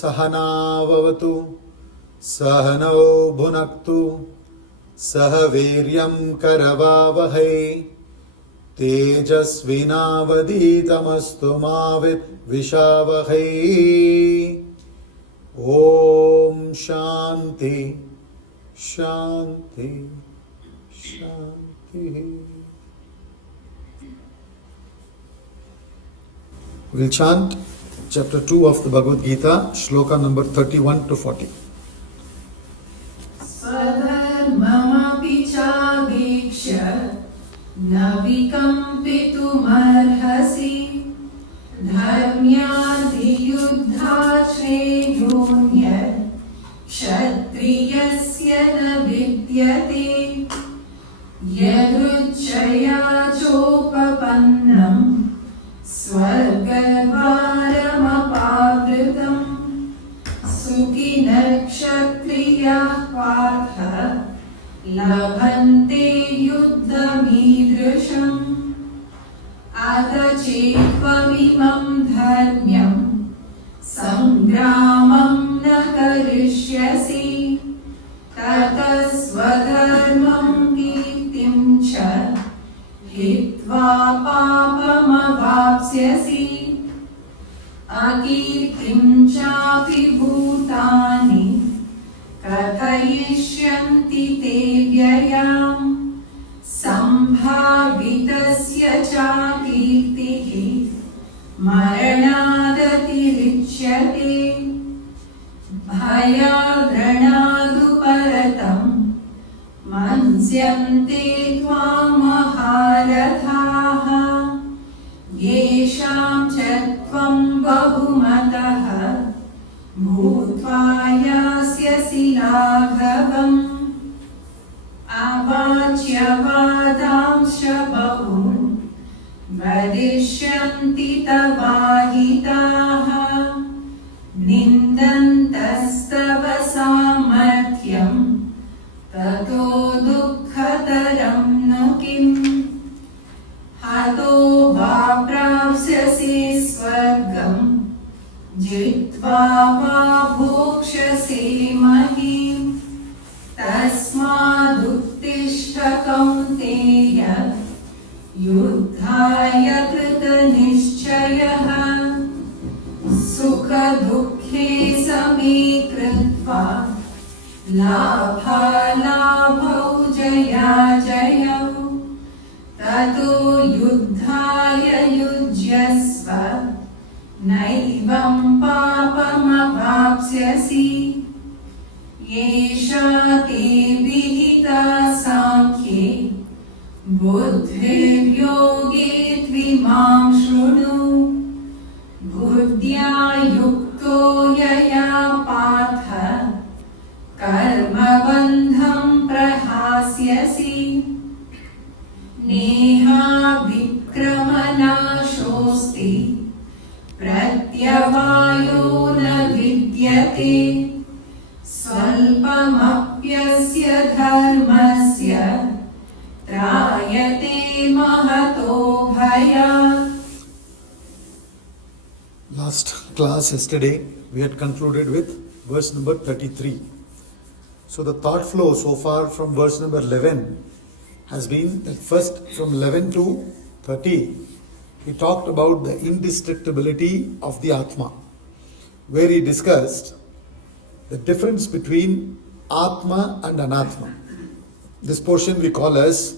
Sahana Vavatu Sahano Bhunaktu Sah Viryam Karavavahai Tejasvinavaditamastu Mavit Vishavahai. Om Shanti Shanti Shanti. We'll chant chapter 2 of the Bhagavad Gita, shloka number 31 to 40. Swadharmamapi chaviksha navikampitum-arhasi dharmyadhi-yuddha shreyonya kshatriyasya na vidyate yadruchaya chopapannam Swargadvaramapavritam Sukinakshatriyah partha Labhante yuddhamidrisham Atachettvamimam dharmyam Sangramam na karishyasi Tatasvadharmam kirtim cha Hitva papamavapsyasi akirtim chapi bhutani kathayishyanti te vyayam sambhavitasya chakirtihi maranadatirichyate bhayadranaduparatam mansyante tvamaharathaha yesham chatvam bahumataha bhutva yasyasi laghavam avachyavadamsha bahun vadishyanti tavahitaha nindantastava samarthyam tato dukkataram nu kim hato va prapsyasi swargam jitva va bhokshasi mahim tasmaduttishta kaunteya yuddhaya krita nischayah sukha dukkhe same kritva Labha labhau jaya jayau Tato yuddhaya yujyasva Naivam papamavapsyasi Yesha te vihita sankhye Buddhir yoge tvimam shrunu Buddhya yukto yaya patha Karmabandham prahasyasi Neha vikramana shosti Pratyavayo na vidyate Svalpamapyasya dharmasya Trayate mahato bhayat. Last class yesterday we had concluded with verse number 33. So the thought flow so far from verse number 11 has been that first from 11 to 30 he talked about the indestructibility of the Atma, where he discussed the difference between Atma and Anatma. This portion we call as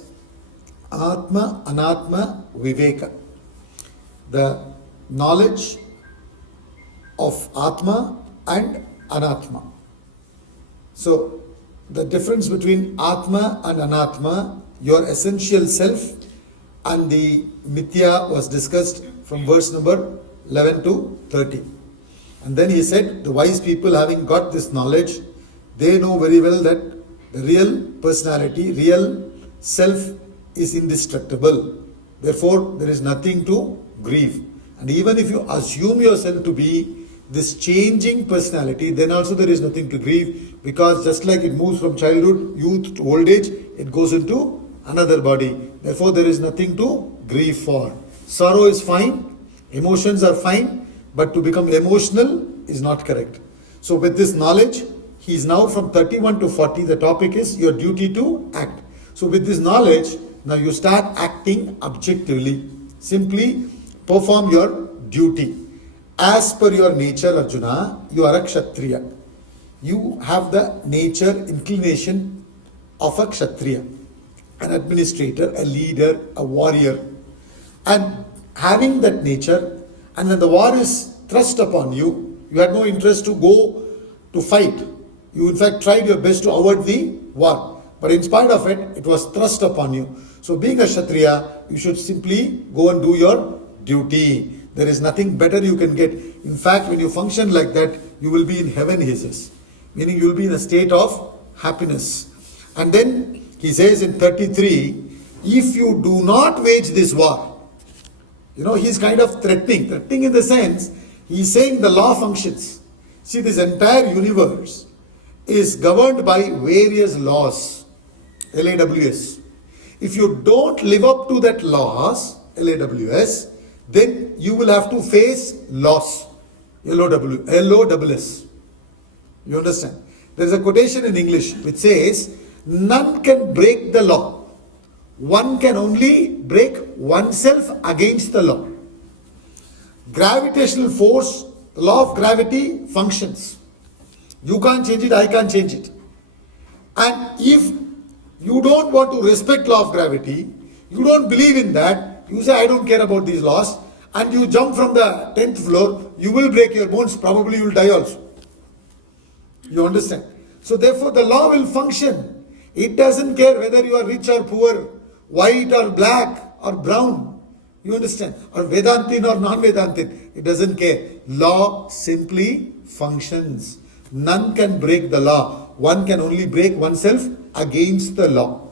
Atma Anatma Viveka, the knowledge of Atma and Anatma. So the difference between Atma and Anatma, your essential self, and the Mithya was discussed from verse number 11 to 30. And then he said, the wise people having got this knowledge, they know very well that the real personality, real self is indestructible. Therefore, there is nothing to grieve. And even if you assume yourself to be this changing personality, then also there is nothing to grieve, because just like it moves from childhood, youth to old age, it goes into another body. Therefore, there is nothing to grieve for. Sorrow is fine, emotions are fine, but to become emotional is not correct. So with this knowledge, he is now from 31 to 40. The topic is your duty to act. So with this knowledge, now you start acting objectively. Simply perform your duty. As per your nature, Arjuna, you are a Kshatriya. You have the nature, inclination of a Kshatriya, an administrator, a leader, a warrior. And having that nature, and when the war is thrust upon you, you had no interest to go to fight. You in fact tried your best to avoid the war. But in spite of it, it was thrust upon you. So being a Kshatriya, you should simply go and do your duty. There is nothing better you can get. In fact, when you function like that, you will be in heaven, he says. Meaning you will be in a state of happiness. And then he says in 33, if you do not wage this war, he's kind of threatening. Threatening in the sense, he's saying the law functions. See, this entire universe is governed by various laws. LAWS. If you don't live up to that laws, LAWS, then you will have to face loss. LOWS. You understand? There is a quotation in English which says, none can break the law. One can only break oneself against the law. Gravitational force, the law of gravity functions. You can't change it, I can't change it. And if you don't want to respect law of gravity, you don't believe in that, you say I don't care about these laws, and you jump from the 10th floor, you will break your bones, probably you will die also. You understand? So therefore the law will function. It doesn't care whether you are rich or poor, white or black or brown. You understand? Or Vedantin or non-Vedantin. It doesn't care. Law simply functions. None can break the law. One can only break oneself against the law.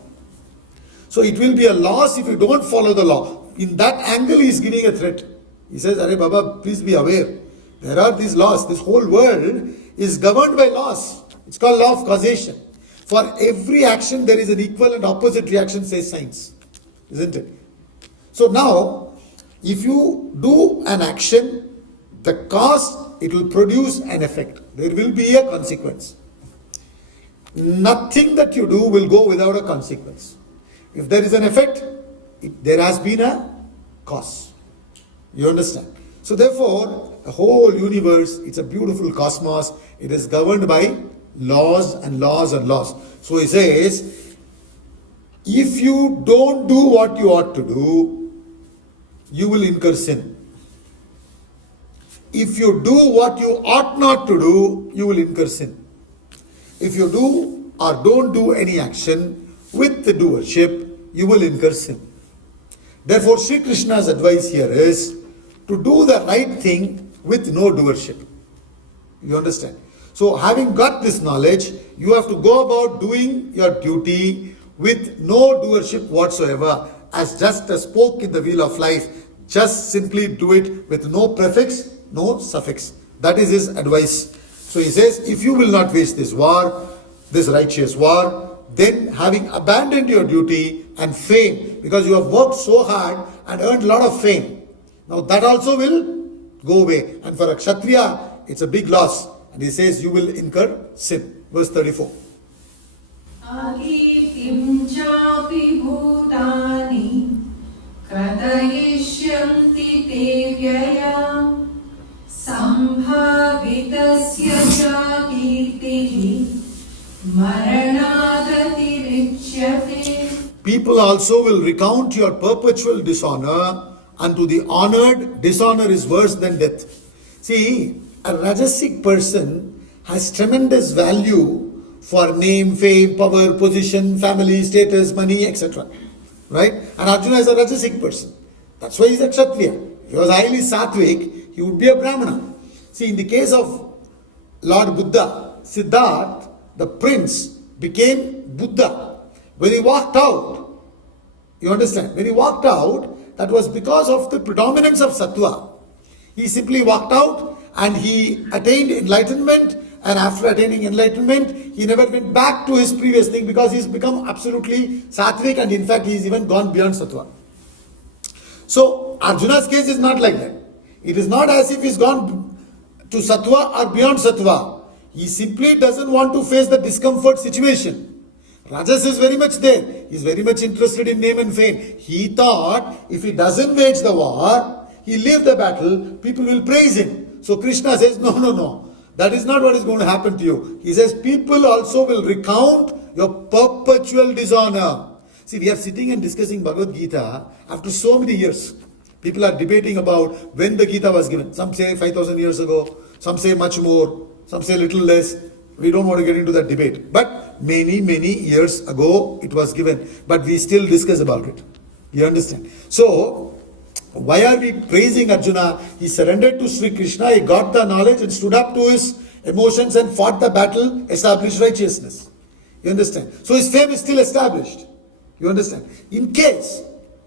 So it will be a loss if you don't follow the law. In that angle he is giving a threat. He says, Arey Baba, please be aware. There are these laws. This whole world is governed by laws. It's called law of causation. For every action there is an equal and opposite reaction, says science. Isn't it? So now, if you do an action, the cause, it will produce an effect. There will be a consequence. Nothing that you do will go without a consequence. If there is an effect, there has been a cause. You understand? So therefore, the whole universe, it's a beautiful cosmos. It is governed by laws and laws and laws. So he says, if you don't do what you ought to do, you will incur sin. If you do what you ought not to do, you will incur sin. If you do or don't do any action with the doership, you will incur sin. Therefore, Sri Krishna's advice here is to do the right thing with no doership. You understand? So having got this knowledge, you have to go about doing your duty with no doership whatsoever. As just a spoke in the wheel of life, just simply do it with no prefix, no suffix. That is his advice. So he says, if you will not wage this war, this righteous war, then having abandoned your duty and fame, because you have worked so hard and earned a lot of fame, now that also will go away. And for a Kshatriya, it's a big loss. And he says, you will incur sin. Verse 34. Akirtim chapi bhutani kadayishyanti te vyaya sambhavitasya cha kirtihi maranadati richyate. People also will recount your perpetual dishonor. Unto the honored, dishonor is worse than death. See, a Rajasic person has tremendous value for name, fame, power, position, family, status, money, etc. Right? And Arjuna is a Rajasic person. That's why he's a Kshatriya. If he was highly Sattvic, he would be a Brahmana. See, in the case of Lord Buddha, Siddhartha, the prince, became Buddha. When he walked out, you understand? When he walked out, that was because of the predominance of Sattva. He simply walked out and he attained enlightenment, and after attaining enlightenment, he never went back to his previous thing because he's become absolutely sattvic, and in fact he's even gone beyond Sattva. So Arjuna's case is not like that. It is not as if he's gone to Sattva or beyond Sattva. He simply doesn't want to face the discomfort situation. Rajas is very much there. He's very much interested in name and fame. He thought if he doesn't wage the war, he leave the battle, people will praise him. So Krishna says, no, no, no. That is not what is going to happen to you. He says, people also will recount your perpetual dishonor. See, we are sitting and discussing Bhagavad Gita after so many years. People are debating about when the Gita was given. Some say 5,000 years ago. Some say much more. Some say little less. We don't want to get into that debate. But many, many years ago it was given. But we still discuss about it. You understand? So, why are we praising Arjuna? He surrendered to Sri Krishna. He got the knowledge and stood up to his emotions and fought the battle, established righteousness. You understand? So his fame is still established. You understand? In case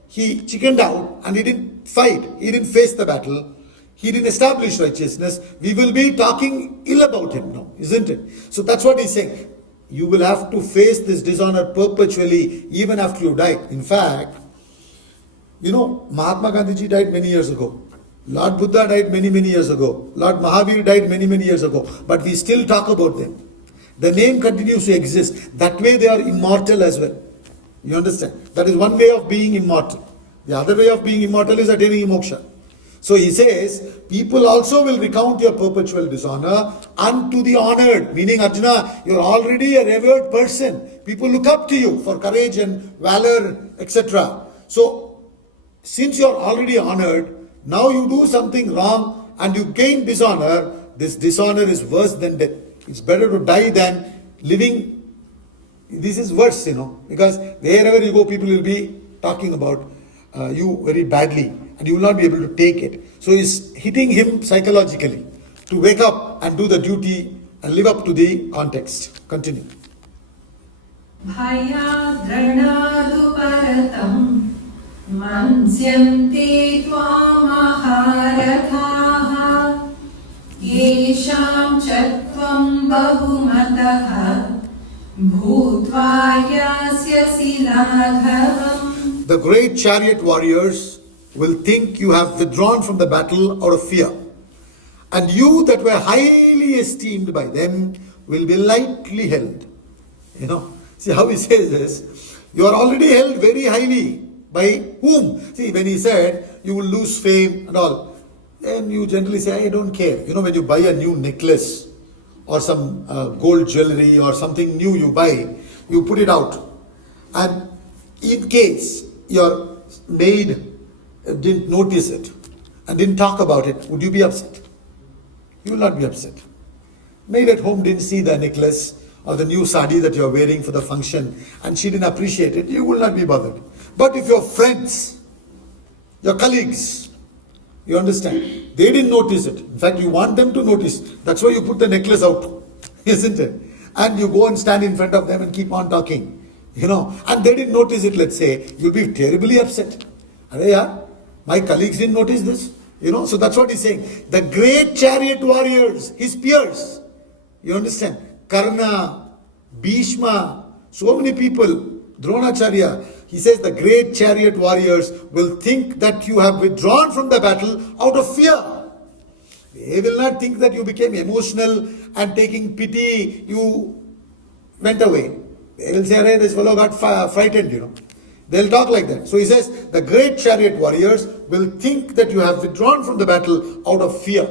he chickened out and he didn't fight, he didn't face the battle, he didn't establish righteousness, we will be talking ill about him now, isn't it? So that's what he's saying. You will have to face this dishonor perpetually even after you die. In fact, you know, Mahatma Gandhi died many years ago. Lord Buddha died many, many years ago. Lord Mahavir died many, many years ago. But we still talk about them. The name continues to exist. That way they are immortal as well. You understand? That is one way of being immortal. The other way of being immortal is attaining moksha. So he says, people also will recount your perpetual dishonor unto the honored. Meaning, Arjuna, you're already a revered person. People look up to you for courage and valor, etc. So, since you're already honored, now you do something wrong and you gain dishonor. This dishonor is worse than death. It's better to die than living. This is worse, because wherever you go, people will be talking about you very badly and you will not be able to take it. So it's hitting him psychologically to wake up and do the duty and live up to the context. Continue. भयाद्रणादुपरतं मन्स्यन्ते त्वामहारथाः येषां च त्वं बहुमतः भूत्वा यास्यसि लाघवम्. The great chariot warriors will think you have withdrawn from the battle out of fear. And you that were highly esteemed by them will be lightly held. See how he says this? You are already held very highly. By whom? See, when he said you will lose fame and all, then you generally say, I don't care. When you buy a new necklace or some gold jewelry or something new you buy, you put it out. And in case your maid didn't notice it and didn't talk about it, would you be upset? You will not be upset. Maid at home didn't see the necklace or the new sari that you are wearing for the function and she didn't appreciate it, you will not be bothered. But if your friends, your colleagues, you understand, they didn't notice it. In fact, you want them to notice. That's why you put the necklace out, isn't it? And you go and stand in front of them and keep on talking. And they didn't notice it, let's say, you'll be terribly upset. My colleagues didn't notice this. So that's what he's saying. The great chariot warriors, his peers, you understand? Karna, Bhishma, so many people, Dronacharya, he says the great chariot warriors will think that you have withdrawn from the battle out of fear. They will not think that you became emotional and taking pity, you went away. They will say, hey, this fellow got frightened, They'll talk like that. So he says, the great chariot warriors will think that you have withdrawn from the battle out of fear.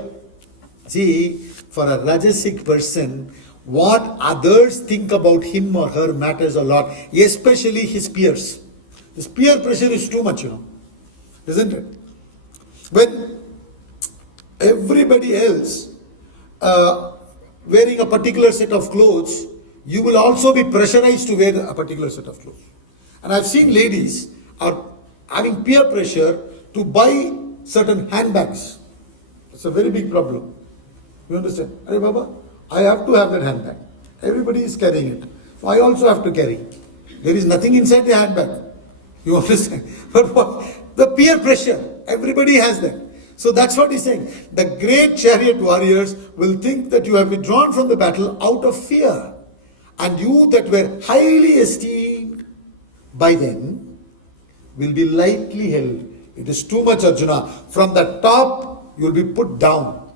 See, for a Rajasic person, what others think about him or her matters a lot, especially his peers. This peer pressure is too much, isn't it? When everybody else wearing a particular set of clothes, you will also be pressurized to wear a particular set of clothes. And I've seen ladies are having peer pressure to buy certain handbags. It's a very big problem. You understand? Hey Baba, I have to have that handbag. Everybody is carrying it. So I also have to carry. There is nothing inside the handbag. You understand? But what? The peer pressure. Everybody has that. So that's what he's saying. The great chariot warriors will think that you have withdrawn from the battle out of fear. And you that were highly esteemed by them will be lightly held. It is too much, Arjuna. From the top, you will be put down.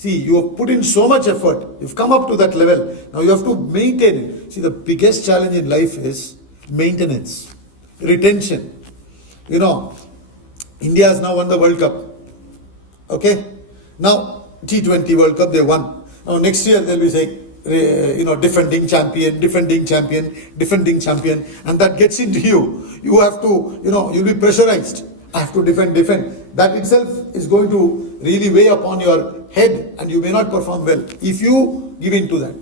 See, you have put in so much effort. You've come up to that level. Now you have to maintain it. See, the biggest challenge in life is maintenance, retention. You know, India has now won the World Cup. Okay? Now, T20 World Cup, they won. Now, next year they'll be saying, defending champion, and that gets into you. You have to, you'll be pressurized. I have to defend. That itself is going to really weigh upon your head and you may not perform well if you give in to that.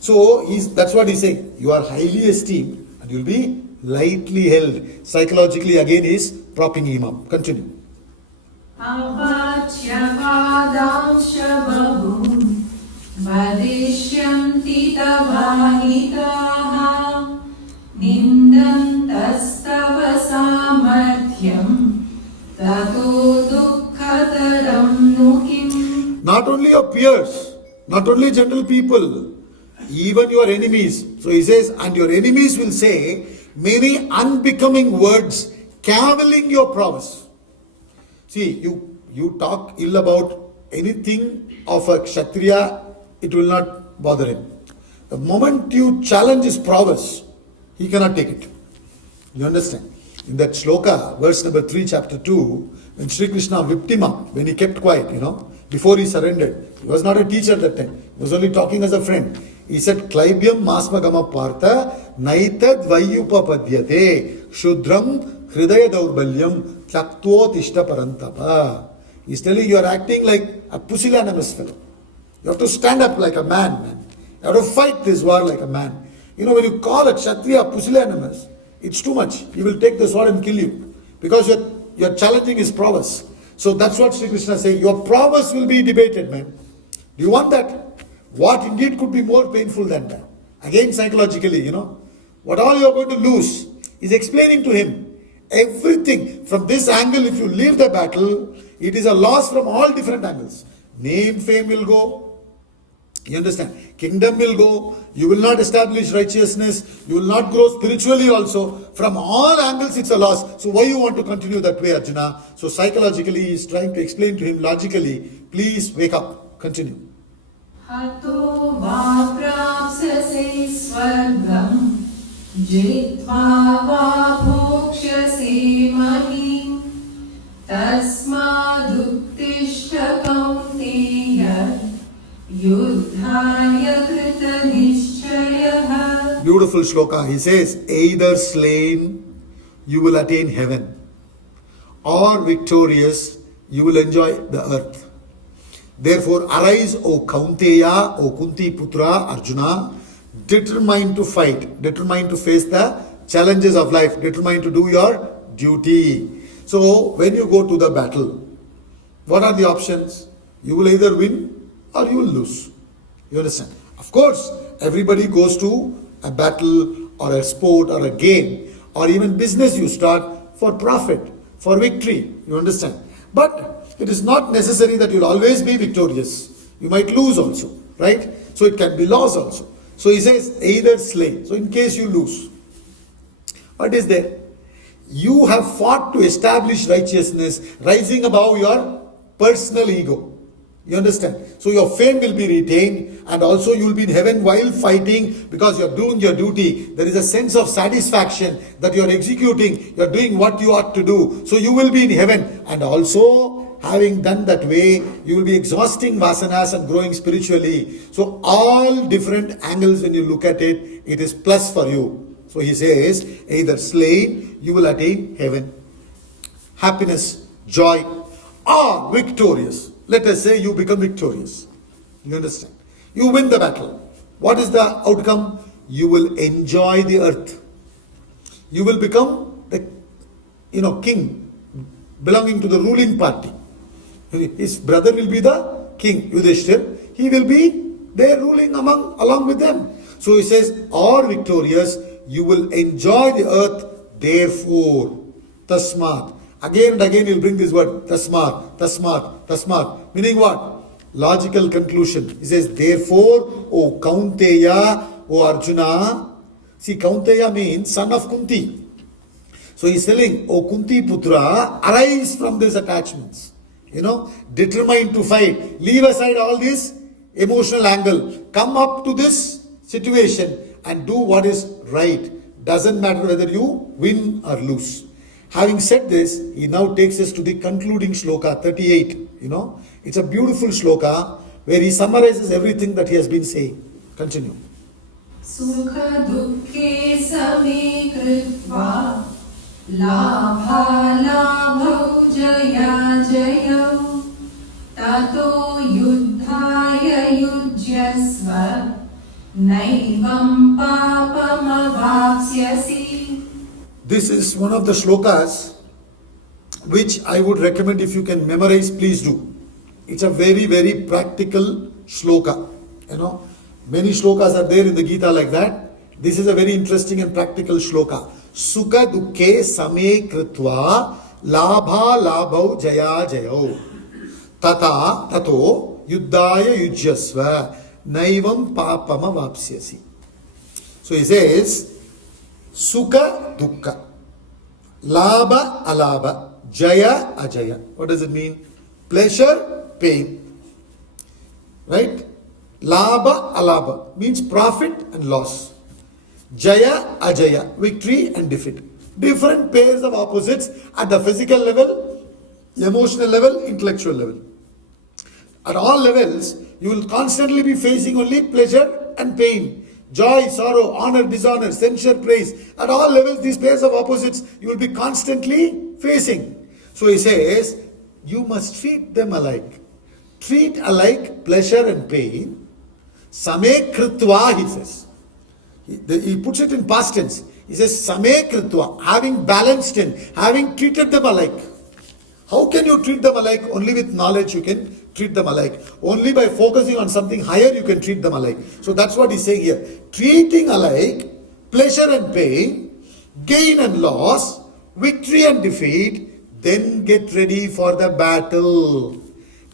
So, that's what he's saying. You are highly esteemed and you'll be lightly held. Psychologically, again, he's propping him up. Continue. Vadishyanti tavahitaha nindantastav samarthyam tato dukkhataram nukim. Not only your peers, not only general people, even your enemies. So he says, and your enemies will say many unbecoming words, cavilling your prowess. See, you talk ill about anything of a Kshatriya, it will not bother him. The moment you challenge his prowess, he cannot take it. You understand? In that shloka, verse number 3, chapter 2, when Sri Krishna whipped him up, when he kept quiet, before he surrendered. He was not a teacher at that time. He was only talking as a friend. He said, Klaibyam masmagama partha naitad vayupapadyate shudram hridaya daurbalyam tyaktvo tishta parantapa. He's telling you are acting like a pusillanimous fellow. You have to stand up like a man. You have to fight this war like a man. When you call a Kshatriya pusillanimous, it's too much. He will take the sword and kill you. Because you're challenging his prowess. So that's what Sri Krishna says. Your prowess will be debated, man. Do you want that? What indeed could be more painful than that? Again, psychologically, what all you're going to lose is explaining to him everything. From this angle, if you leave the battle, it is a loss from all different angles. Name, fame will go. You understand? Kingdom will go. You will not establish righteousness. You will not grow spiritually also. From all angles, it's a loss. So why you want to continue that way, Arjuna? So psychologically, he is trying to explain to him logically. Please wake up. Continue. Hato va prapsase swargam jitva va bhokshase mahim tasmaduttishta kaunteya Yudhaya krita nishchayah. Beautiful shloka. He says, either slain, you will attain heaven, or victorious, you will enjoy the earth. Therefore, arise, O Kaunteya, O Kunti Putra, Arjuna, determined to fight, determined to face the challenges of life, determined to do your duty. So, when you go to the battle, what are the options? You will either win or you will lose. You understand? Of course, everybody goes to a battle or a sport or a game or even business you start for profit, for victory. You understand? But it is not necessary that you will always be victorious. You might lose also, right? So it can be loss also. So he says, either slay. So in case you lose, what is there? You have fought to establish righteousness, rising above your personal ego. You understand? So your fame will be retained and also you will be in heaven while fighting because you are doing your duty. There is a sense of satisfaction that you are executing, you are doing what you ought to do. So you will be in heaven and also having done that way, you will be exhausting vasanas and growing spiritually. So all different angles when you look at it, it is plus for you. So he says, either slain, you will attain heaven, happiness, joy, or victorious. Let us say you become victorious. You understand? You win the battle. What is the outcome? You will enjoy the earth. You will become the king belonging to the ruling party. His brother will be the king, Yudhishthir. He will be there ruling along with them. So he says, or victorious, you will enjoy the earth, therefore, tasmat. Again and again he'll bring this word, tasmat, tasmat, tasmat. Meaning what? Logical conclusion. He says, therefore, O Kaunteya, O Arjuna. See, Kaunteya means son of Kunti. So he's telling, O Kunti Putra, arise from these attachments. determined to fight. Leave aside all this emotional angle. Come up to this situation and do what is right. Doesn't matter whether you win or lose. Having said this, he now takes us to the concluding shloka 38. It's a beautiful shloka where he summarizes everything that he has been saying. Continue. Sukha dukkhe same kritva labha labhau jaya jayau tato yuddhaya yujyasva naivam papam avapsyasi. This is one of the shlokas which I would recommend, if you can memorize, please do. It's a very, very practical shloka. Many shlokas are there in the Gita like that. This is a very interesting and practical shloka. Sukha dukkhe same kritva labha labhau jaya jayau tato yuddhaya yujyasva naivam papam avapsyasi. So he says, Sukha dukkha, labha alabha, jaya ajaya. What does it mean? Pleasure, pain. Right? Labha alabha means profit and loss. Jaya ajaya, victory and defeat. Different pairs of opposites at the physical level, emotional level, intellectual level. At all levels, you will constantly be facing only pleasure and pain. Joy, sorrow, honor, dishonor, censure, praise. At all levels, these pairs of opposites, you will be constantly facing. So he says, you must treat them alike. Treat alike pleasure and pain. Same kritva, he says. He puts it in past tense. He says, same kritva, having balanced in, having treated them alike. How can you treat them alike? Only with knowledge you can treat them alike. Only by focusing on something higher you can treat them alike. So that's what he's saying here. Treating alike pleasure and pain, gain and loss, victory and defeat, then get ready for the battle.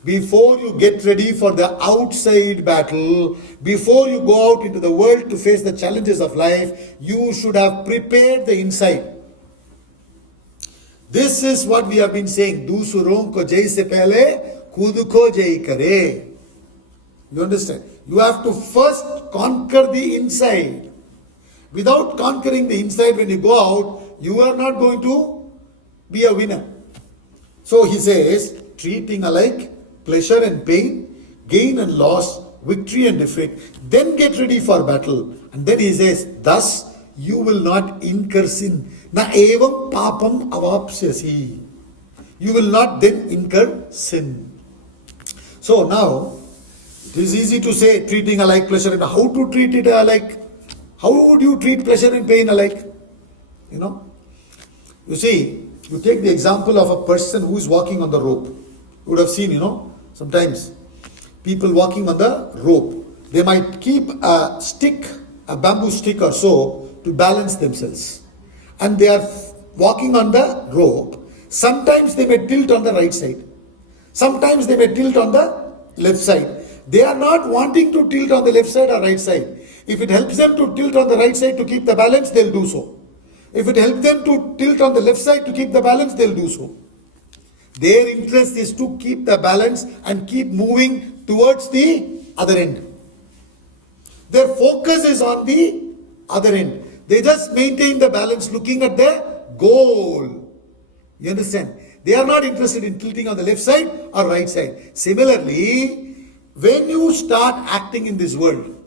Before you get ready for the outside battle, before you go out into the world to face the challenges of life, you should have prepared the inside. This is what we have been saying. Dusuron ko jai se pehle khud ko jai kare. You understand? You have to first conquer the inside. Without conquering the inside, when you go out, you are not going to be a winner. So he says, treating alike pleasure and pain, gain and loss, victory and defeat, then get ready for battle. And then he says, thus you will not incur sin. Na evam papam avapsyasi. You will not then incur sin. So now, it is easy to say treating alike pleasure and how to treat it alike. How would you treat pleasure and pain alike? You see, you take the example of a person who is walking on the rope. You would have seen, sometimes people walking on the rope. They might keep a stick, a bamboo stick or so, to balance themselves. And they are walking on the rope. Sometimes they may tilt on the right side. Sometimes they may tilt on the left side. They are not wanting to tilt on the left side or right side. If it helps them to tilt on the right side to keep the balance, they'll do so. If it helps them to tilt on the left side to keep the balance, they'll do so. Their interest is to keep the balance and keep moving towards the other end. Their focus is on the other end. They just maintain the balance looking at the goal. You understand? They are not interested in tilting on the left side or right side. Similarly, when you start acting in this world,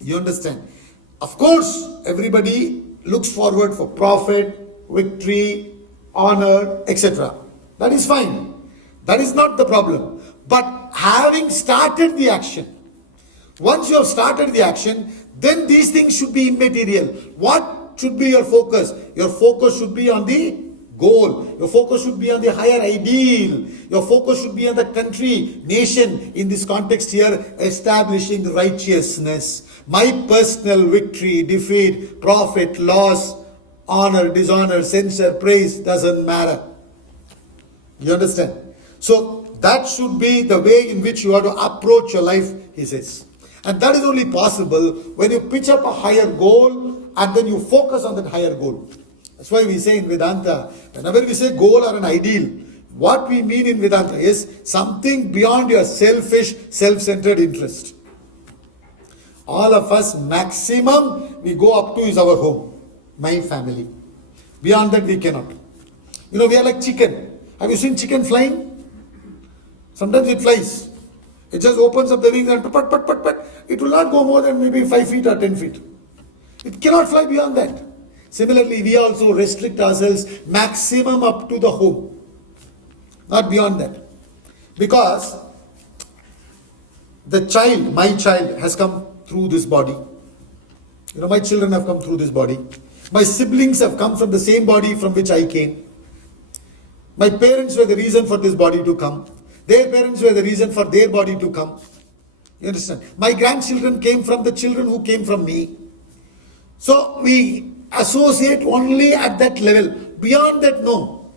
you understand? Of course, everybody looks forward for profit, victory, honor, etc. That is fine. That is not the problem. But having started the action, once you have started the action, then these things should be immaterial. What should be your focus? Your focus should be on the goal. Your focus should be on the higher ideal. Your focus should be on the country, nation, in this context here, establishing righteousness. My personal victory, defeat, profit, loss, honor, dishonor, censure, praise, doesn't matter. You understand? So that should be the way in which you have to approach your life, he says. And that is only possible when you pitch up a higher goal and then you focus on that higher goal. That's why we say in Vedanta, whenever we say goal or an ideal, What we mean in Vedanta is something beyond your selfish, self-centered interest. All of us, maximum we go up to is our home, my family. Beyond that we cannot. We are like chicken. Have you seen chicken flying? Sometimes it flies. It just opens up the wings and pat. It will not go more than maybe 5 feet or 10 feet. It cannot fly beyond that. Similarly, we also restrict ourselves maximum up to the home. Not beyond that. Because the child, my child, has come through this body. My children have come through this body. My siblings have come from the same body from which I came. My parents were the reason for this body to come. Their parents were the reason for their body to come. You understand? My grandchildren came from the children who came from me. So we associate only at that level. Beyond that, no.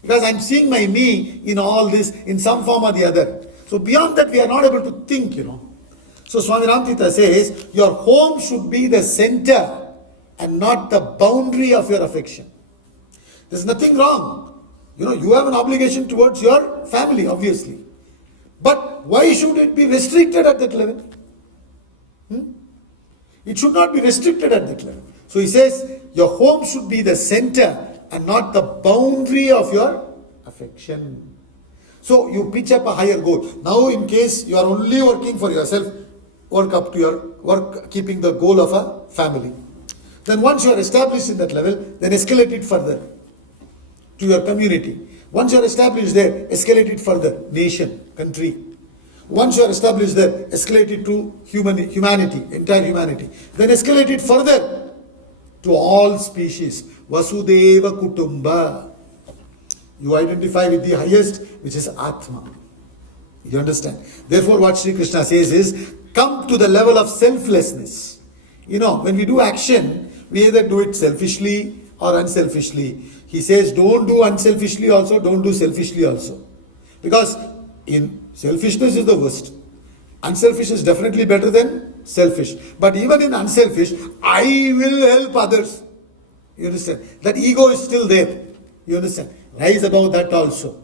Because I'm seeing my me in all this in some form or the other. So beyond that, we are not able to think, So Swami Ramtita says, your home should be the center and not the boundary of your affection. There's nothing wrong. You have an obligation towards your family, obviously. But why should it be restricted at that level? It should not be restricted at that level. So he says, your home should be the center and not the boundary of your affection. So you pitch up a higher goal. Now in case you are only working for yourself, keeping the goal of a family. Then once you are established in that level, then escalate it further to your community. Once you are established there, escalate it further, nation, country. Once you are established there, escalate it to humanity, entire humanity. Then escalate it further to all species. Vasudeva Kutumba. You identify with the highest, which is Atma. You understand? Therefore, what Sri Krishna says is, come to the level of selflessness. When we do action, we either do it selfishly or unselfishly. He says, don't do unselfishly also, don't do selfishly also. Because in selfishness is the worst. Unselfish is definitely better than selfish. But even in unselfish, I will help others. You understand? That ego is still there. You understand? Rise above that also.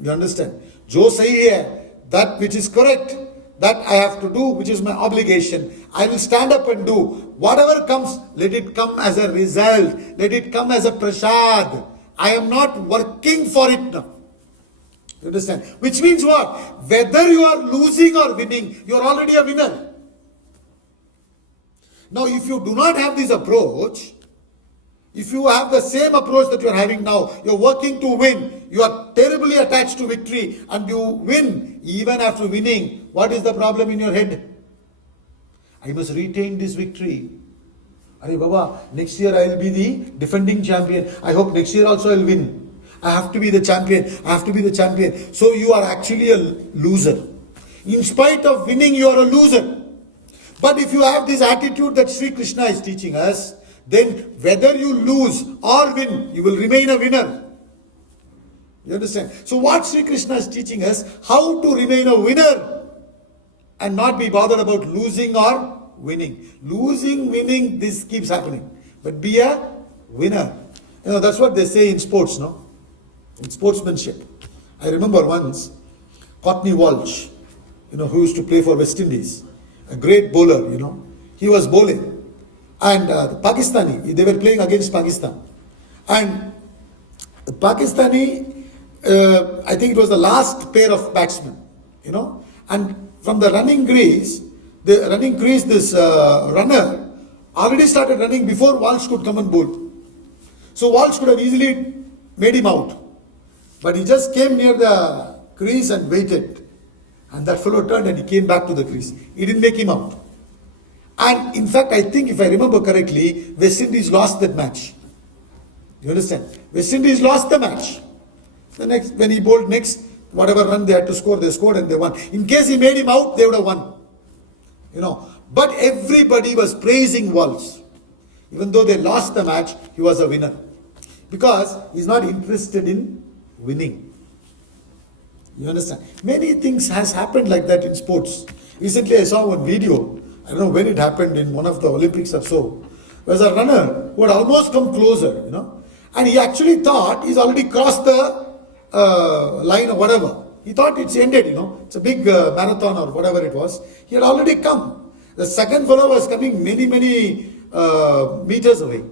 You understand? Jo sahi hai, that which is correct, that I have to do, which is my obligation. I will stand up and do. Whatever comes, let it come as a result. Let it come as a prasad. I am not working for it now. You understand? Which means what? Whether you are losing or winning, you are already a winner. Now, if you do not have this approach, if you have the same approach that you are having now, you are working to win, you are terribly attached to victory, and you win even after winning, what is the problem in your head? I must retain this victory. Arey Baba, next year I will be the defending champion. I hope next year also I will win. I have to be the champion. I have to be the champion. So you are actually a loser. In spite of winning, you are a loser. But if you have this attitude that Sri Krishna is teaching us, then whether you lose or win, you will remain a winner. You understand? So what Sri Krishna is teaching us, how to remain a winner and not be bothered about losing or winning. Losing, winning, this keeps happening. But be a winner. That's what they say in sports, no? In sportsmanship. I remember once, Courtney Walsh, who used to play for West Indies, a great bowler, he was bowling. And the Pakistani, they were playing against Pakistan. And the Pakistani, I think it was the last pair of batsmen, and from the running crease, this runner already started running before Walsh could come and bowl. So Walsh could have easily made him out. But he just came near the crease and waited. And that fellow turned and he came back to the crease. He didn't make him out. And in fact, I think if I remember correctly, West Indies lost that match. You understand? West Indies lost the match. When he bowled next, whatever run they had to score, they scored and they won. In case he made him out, they would have won. But everybody was praising Walsh. Even though they lost the match, he was a winner. Because he's not interested in winning. You understand? Many things has happened like that in sports. Recently I saw one video, I don't know when it happened, in one of the Olympics or so. There was a runner who had almost come closer, and he actually thought he's already crossed the line or whatever. He thought it's ended, It's a big marathon or whatever it was. He had already come. The second fellow was coming many, many meters away.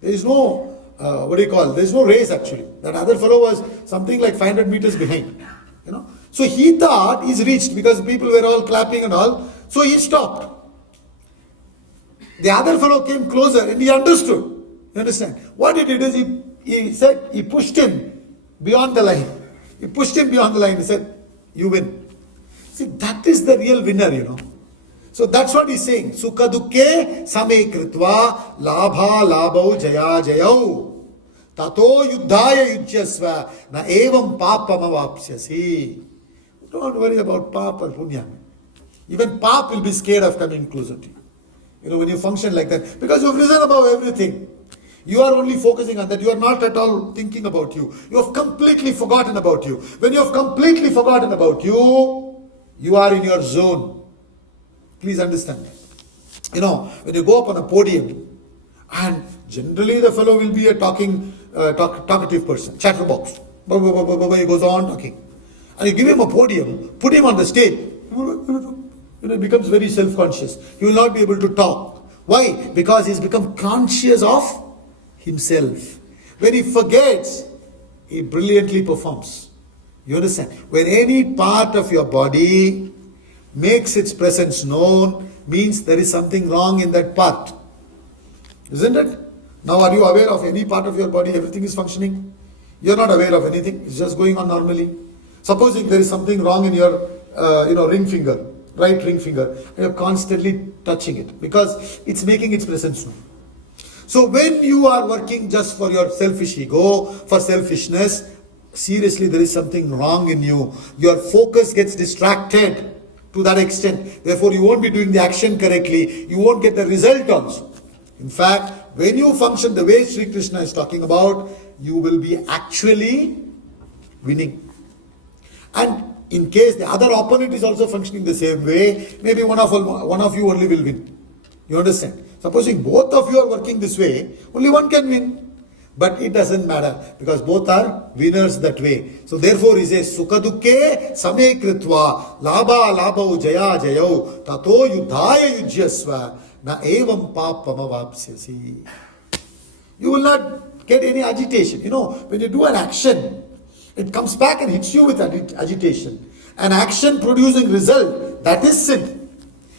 There is no, there is no race actually. That other fellow was something like 500 meters behind. So he thought he's reached because people were all clapping and all. So he stopped. The other fellow came closer and he understood. You understand? What he did is he said, he pushed him beyond the line. He pushed him beyond the line. He said, you win. See, that is the real winner, So that's what he's saying. Sukha dukkhe same kritva labha labhau jaya jayau. Tato yuddhaya yujyasva na evam papam avapsyasi. Don't worry about pap or punya. Even pap will be scared of coming closer to you. When you function like that. Because you've risen above everything. You are only focusing on that. You are not at all thinking about you. You have completely forgotten about you. When you have completely forgotten about you, you are in your zone. Please understand. When you go up on a podium, and generally the fellow will be a talkative person, chatterbox. He goes on talking. And you give him a podium, put him on the stage. He becomes very self-conscious. He will not be able to talk. Why? Because he's become conscious of himself. When he forgets, he brilliantly performs. You understand? When any part of your body makes its presence known, means there is something wrong in that part. Isn't it? Now are you aware of any part of your body? Everything is functioning? You're not aware of anything. It's just going on normally. Supposing there is something wrong in your ring finger, right ring finger, and you're constantly touching it because it's making its presence known. So when you are working just for your selfish ego, for selfishness, seriously there is something wrong in you. Your focus gets distracted to that extent. Therefore you won't be doing the action correctly. You won't get the result also. In fact, when you function the way Sri Krishna is talking about, you will be actually winning. And in case the other opponent is also functioning the same way, maybe one of you only will win. You understand? Supposing both of you are working this way, only one can win. But it doesn't matter because both are winners that way. So therefore he says, Sukha dukkhe same kritva labha labhau jaya jayau tato yuddhaya yujyasva na evam papam avapsyasi. You will not get any agitation. When you do an action, it comes back and hits you with agitation. An action producing result, that is sin.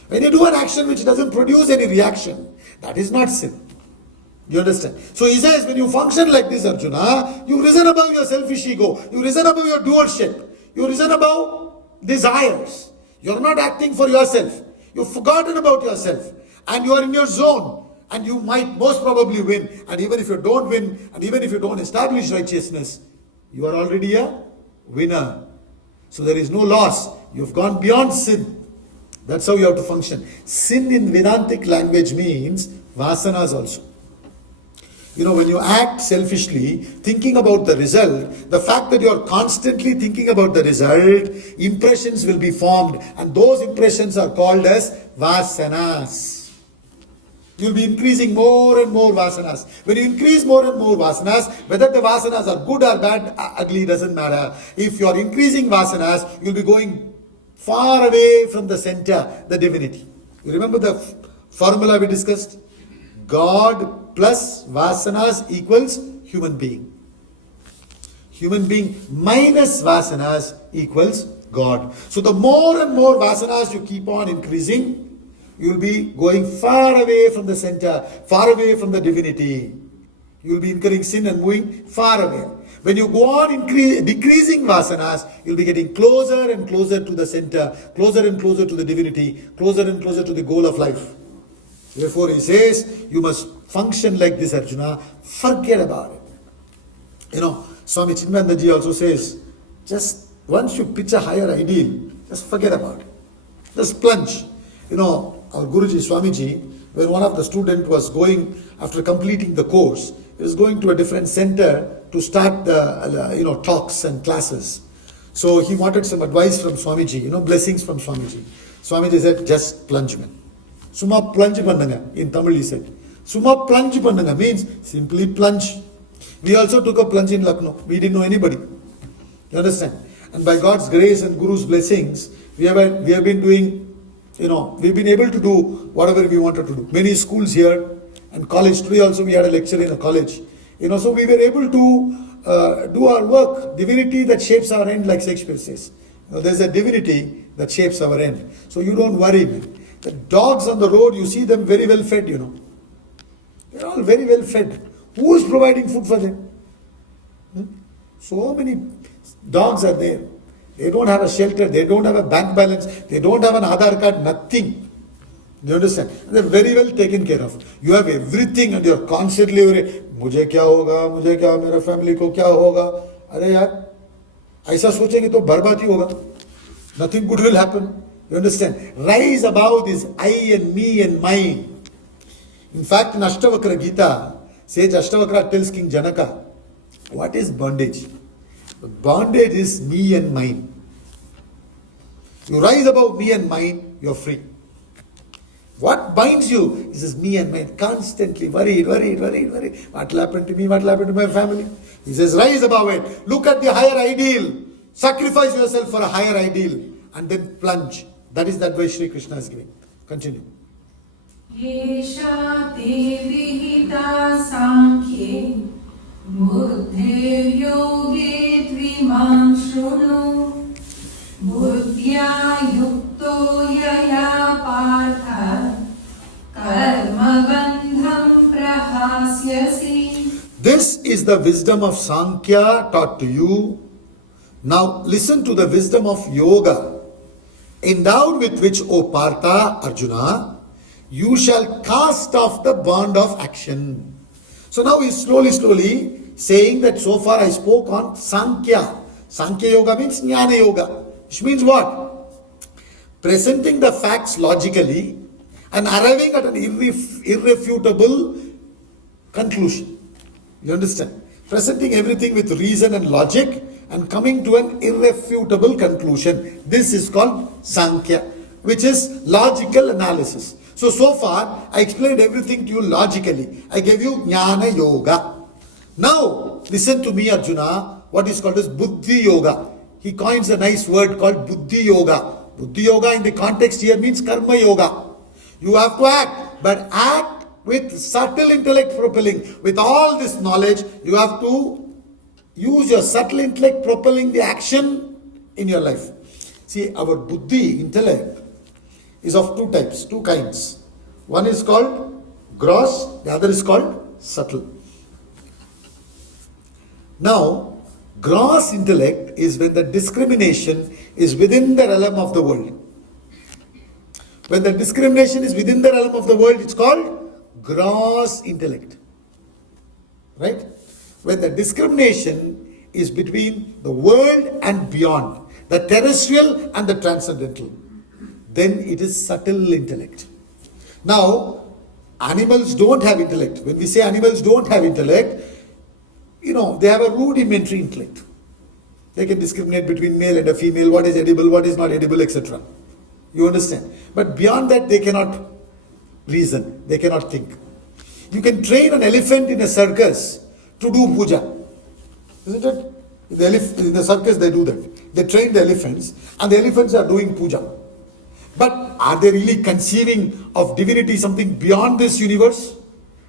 When you do an action which doesn't produce any reaction, that is not sin. You understand? So he says, when you function like this, Arjuna, you've risen above your selfish ego. You've risen above your dualship. You've risen above desires. You're not acting for yourself. You've forgotten about yourself. And you are in your zone. And you might most probably win. And even if you don't win, and even if you don't establish righteousness, you are already a winner. So there is no loss. You've gone beyond sin. That's how you have to function. Sin in Vedantic language means vasanas also. When you act selfishly, thinking about the result, the fact that you are constantly thinking about the result, impressions will be formed. And those impressions are called as vasanas. You'll be increasing more and more vasanas. When you increase more and more vasanas, whether the vasanas are good or bad, ugly, doesn't matter. If you are increasing vasanas, you'll be going far away from the center, the divinity. You remember the formula we discussed? God plus vasanas equals human being. Human being minus vasanas equals God. So the more and more vasanas you keep on increasing, you will be going far away from the center, far away from the divinity. You will be incurring sin and moving far away. When you go on decreasing vasanas, you will be getting closer and closer to the center, closer and closer to the divinity, closer and closer to the goal of life. Therefore he says, you must function like this, Arjuna. Forget about it. Swami Chinmayanandaji also says, just once you pitch a higher ideal, just forget about it. Just plunge. Our Guruji, Swamiji, when one of the students was going, after completing the course, he was going to a different center to start the, talks and classes. So he wanted some advice from Swamiji, blessings from Swamiji. Swamiji said, just plunge, man. Suma plunge pannanga, in Tamil he said. Suma plunge pannanga means simply plunge. We also took a plunge in Lucknow. We didn't know anybody. You understand? And by God's grace and Guru's blessings, we have been doing, we've been able to do whatever we wanted to do. Many schools here and college. Today also we had a lecture in a college. So we were able to do our work. Divinity that shapes our end, like Shakespeare says. There's a divinity that shapes our end. So you don't worry, man. The dogs on the road, you see them very well fed, They're all very well fed. Who is providing food for them? So many dogs are there. They don't have a shelter. They don't have a bank balance. They don't have an Aadhaar card. Nothing. You understand? They're very well taken care of. You have everything and you're constantly worried. मुझे क्या होगा, मुझे क्या, मेरा family को क्या होगा? अरे यार, ऐसा सोचेंगे तो बर्बाद ही होगा. Nothing good will happen. You understand? Rise above this I and me and mine. In fact, in Ashtavakra Gita, Sage Ashtavakra tells King Janaka, what is bondage? Bondage is me and mine. You rise above me and mine, you're free. What binds you? He says, me and mine. Constantly worried. What will happen to me? What will happen to my family? He says, rise above it. Look at the higher ideal. Sacrifice yourself for a higher ideal. And then plunge. That is that way Sri Krishna is giving. Continue. Yesha te vihita sankhye buddhe yoge tvimam shrunu buddhya yukto yaya partha karma bandham prahasyasi. This is the wisdom of Sankhya taught to you. Now listen to the wisdom of Yoga, endowed with which, O Partha, Arjuna, you shall cast off the bond of action. So now he's slowly saying that so far I spoke on Sankhya. Sankhya Yoga means Jnana Yoga, which means what? Presenting the facts logically and arriving at an irrefutable conclusion. You understand? Presenting everything with reason and logic and coming to an irrefutable conclusion. This is called Sankhya, which is logical analysis. So far, I explained everything to you logically. I gave you Jnana Yoga. Now, listen to me, Arjuna, what is called as Buddhi Yoga. He coins a nice word called Buddhi Yoga. Buddhi Yoga in the context here means Karma Yoga. You have to act, but act with subtle intellect propelling. With all this knowledge, you have to use your subtle intellect propelling the action in your life. See, our buddhi, intellect, is of two types, two kinds. One is called gross, the other is called subtle. Now, gross intellect is when the discrimination is within the realm of the world. When the discrimination is within the realm of the world, it's called gross intellect. Right? When the discrimination is between the world and beyond, the terrestrial and the transcendental, then it is subtle intellect. Now, animals don't have intellect. When we say animals don't have intellect, they have a rudimentary intellect. They can discriminate between male and a female, what is edible, what is not edible, etc. You understand? But beyond that, they cannot reason, they cannot think. You can train an elephant in a circus to do puja, isn't it? In the circus they do that. They train the elephants and the elephants are doing puja. But are they really conceiving of divinity something beyond this universe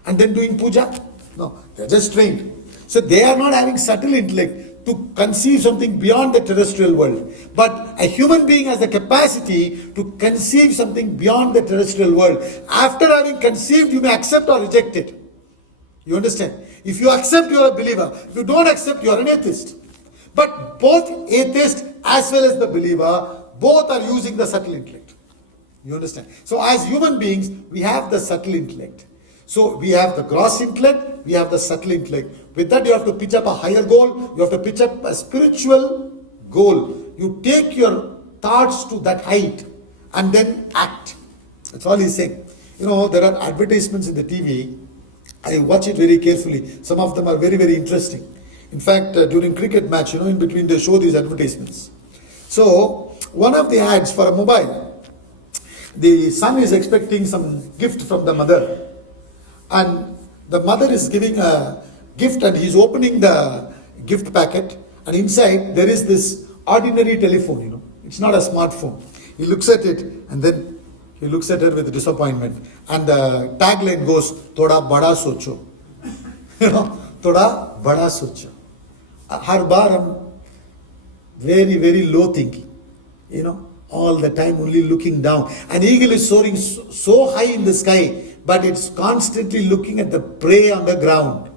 and then doing puja? No, they're just trained. So they are not having subtle intellect to conceive something beyond the terrestrial world. But a human being has the capacity to conceive something beyond the terrestrial world. After having conceived, you may accept or reject it. You understand? If you accept, you are a believer. If you don't accept, you are an atheist. But both atheist as well as the believer, both are using the subtle intellect. You understand? So as human beings, we have the subtle intellect. So we have the gross intellect, we have the subtle intellect. With that, you have to pitch up a higher goal. You have to pitch up a spiritual goal. You take your thoughts to that height and then act. That's all he's saying. There are advertisements in the TV. I watch it very carefully. Some of them are very, very interesting. In fact, during cricket match, in between they show these advertisements. So, one of the ads for a mobile, the son is expecting some gift from the mother. And the mother is giving a gift and he's opening the gift packet And inside there is this ordinary telephone, It's not a smartphone. He looks at it and then he looks at it with disappointment. And the tagline goes, Thoda bada socho. Thoda bada socho. Har bar I'm very, very low thinking. All the time only looking down. An eagle is soaring so high in the sky, but it's constantly looking at the prey on the ground.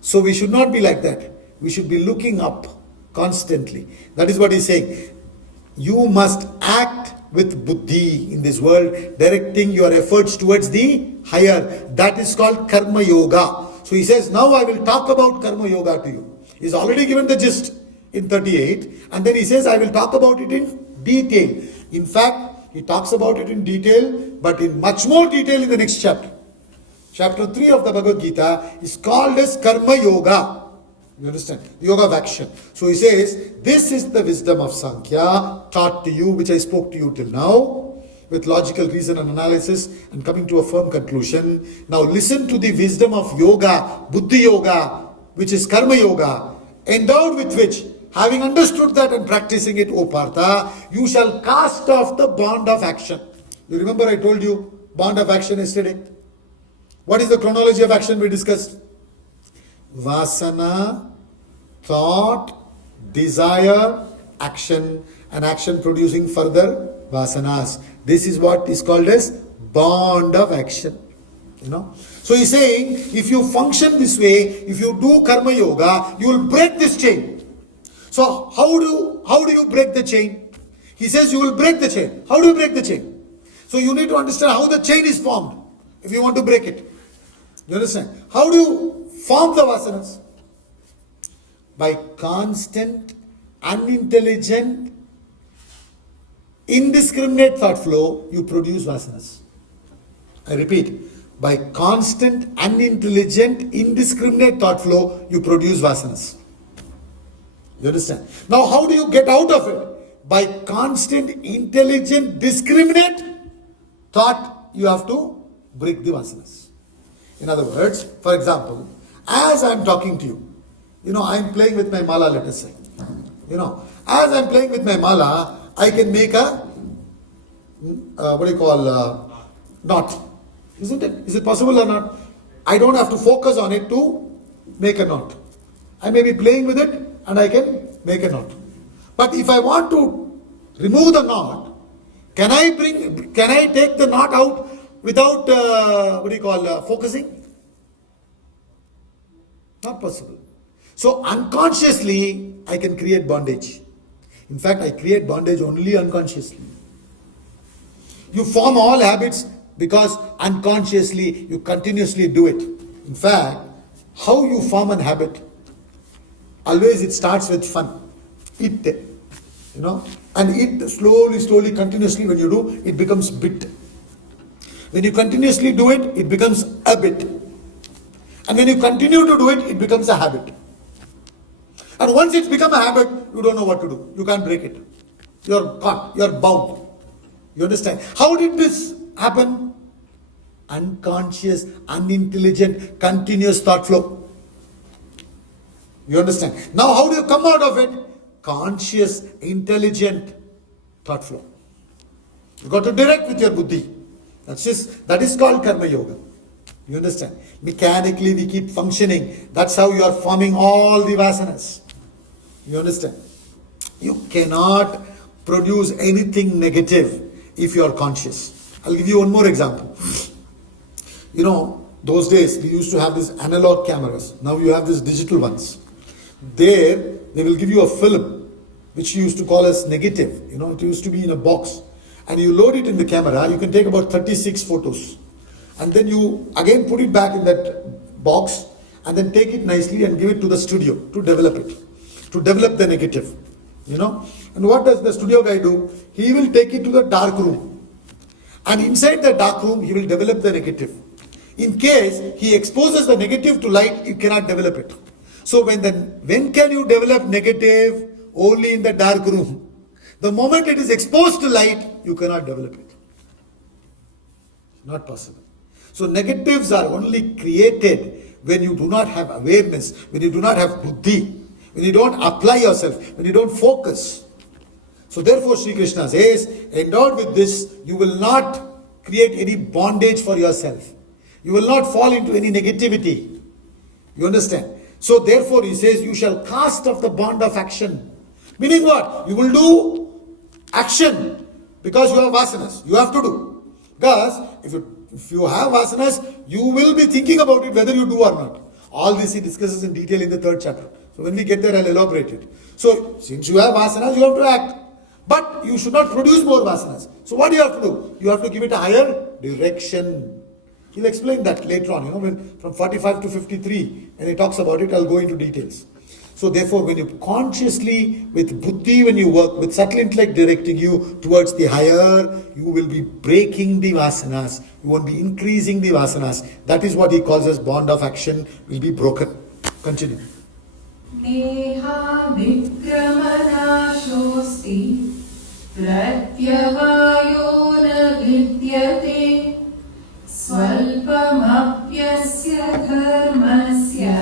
So we should not be like that. We should be looking up constantly. That is what he's saying. You must act with buddhi in this world, directing your efforts towards the higher. That is called karma yoga. So he says, now I will talk about karma yoga to you. He's already given the gist in 38, and then he says, I will talk about it in detail. In fact, he talks about it in detail, but in much more detail in the next chapter. Chapter 3 of the Bhagavad Gita is called as karma yoga. You understand? The yoga of action. So he says, this is the wisdom of Sankhya taught to you, which I spoke to you till now, with logical reason and analysis, and coming to a firm conclusion. Now listen to the wisdom of yoga, buddhi yoga, which is karma yoga, endowed with which, having understood that and practicing it, O Partha, you shall cast off the bond of action. You remember I told you bond of action yesterday? What is the chronology of action we discussed? Vasana, thought, desire, action, and action producing further vasanas. This is what is called as bond of action. So he's saying, if you function this way, if you do karma yoga, you will break this chain. So how do you break the chain? He says you will break the chain. How do you break the chain? So you need to understand how the chain is formed if you want to break it. You understand? How do you form the vasanas? By constant, unintelligent, indiscriminate thought flow, you produce vasanas. I repeat, by constant, unintelligent, indiscriminate thought flow, you produce vasanas. You understand? Now how do you get out of it? By constant, intelligent, discriminate thought, you have to break the vasanas. In other words, for example, as I'm talking to you, I'm playing with my mala, let us say. As I'm playing with my mala, I can make a, knot. Isn't it? Is it possible or not? I don't have to focus on it to make a knot. I may be playing with it and I can make a knot. But if I want to remove the knot, can I take the knot out without, focusing? Not possible. So unconsciously, I can create bondage. In fact, I create bondage only unconsciously. You form all habits because unconsciously you continuously do it. In fact, how you form an habit? Always it starts with fun. And it slowly, continuously when you do, it becomes bit. When you continuously do it, it becomes a bit. And when you continue to do it, it becomes a habit. And once it's become a habit, you don't know what to do. You can't break it. You're caught. You're bound. You understand? How did this happen? Unconscious, unintelligent, continuous thought flow. You understand? Now how do you come out of it? Conscious, intelligent thought flow. You got to direct with your buddhi. That is called karma yoga. You understand? Mechanically we keep functioning. That's how you are forming all the vasanas. You understand? You cannot produce anything negative if you are conscious. I'll give you one more example. Those days we used to have these analog cameras. Now you have these digital ones. There, they will give you a film, which you used to call as negative. It used to be in a box. And you load it in the camera, you can take about 36 photos. And then you again put it back in that box and then take it nicely and give it to the studio to develop it. To develop the negative. And what does the studio guy do? He will take it to the dark room. And inside the dark room, he will develop the negative. In case he exposes the negative to light, you cannot develop it. So when can you develop negative? Only in the dark room. The moment it is exposed to light, you cannot develop it. Not possible. So negatives are only created when you do not have awareness, when you do not have buddhi. when you don't apply yourself, when you don't focus. So therefore Sri Krishna says, endowed with this, you will not create any bondage for yourself. You will not fall into any negativity. You understand? So therefore he says, you shall cast off the bond of action. Meaning what? You will do action because you have vasanas. You have to do. Because if you have vasanas, you will be thinking about it whether you do or not. All this he discusses in detail in the 3rd chapter. So when we get there, I'll elaborate it. So since you have vasanas, you have to act. But you should not produce more vasanas. So what do you have to do? You have to give it a higher direction. He'll explain that later on, when from 45 to 53, and he talks about it, I'll go into details. So therefore, when you consciously, with buddhi, when you work, with subtle intellect directing you towards the higher, you will be breaking the vasanas. You won't be increasing the vasanas. That is what he calls as bond of action will be broken. Continue. Neha vikramanashosti pratyavayo na vidyate swalpamapyasya dharmasya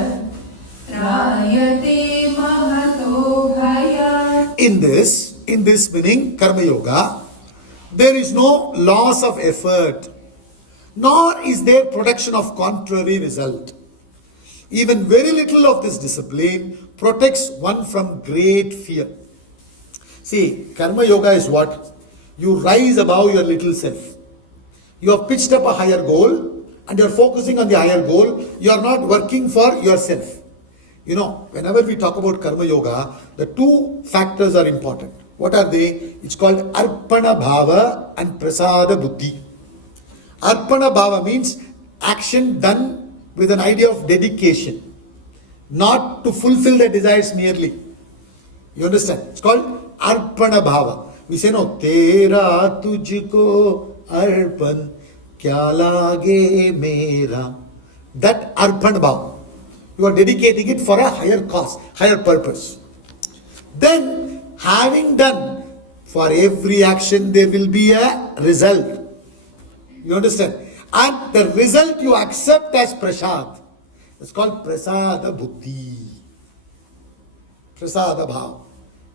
trayate mahato bhaya. In this meaning karma yoga, there is no loss of effort, nor is there production of contrary result. Even very little of this discipline protects one from great fear. See, karma yoga is what? You rise above your little self. You have pitched up a higher goal and you are focusing on the higher goal. You are not working for yourself. Whenever we talk about karma yoga, the 2 factors are important. What are they? It's called arpana bhava and prasada buddhi. Arpana bhava means action done with an idea of dedication, not to fulfill the desires merely. You understand? It's called arpana bhava. We say, no, tera tujhko arpan kya lage mera. That arpan bhava. You are dedicating it for a higher cause, higher purpose. Then, having done, for every action there will be a result. You understand? And the result you accept as prasad. It's called prasada buddhi. Prasada bhav.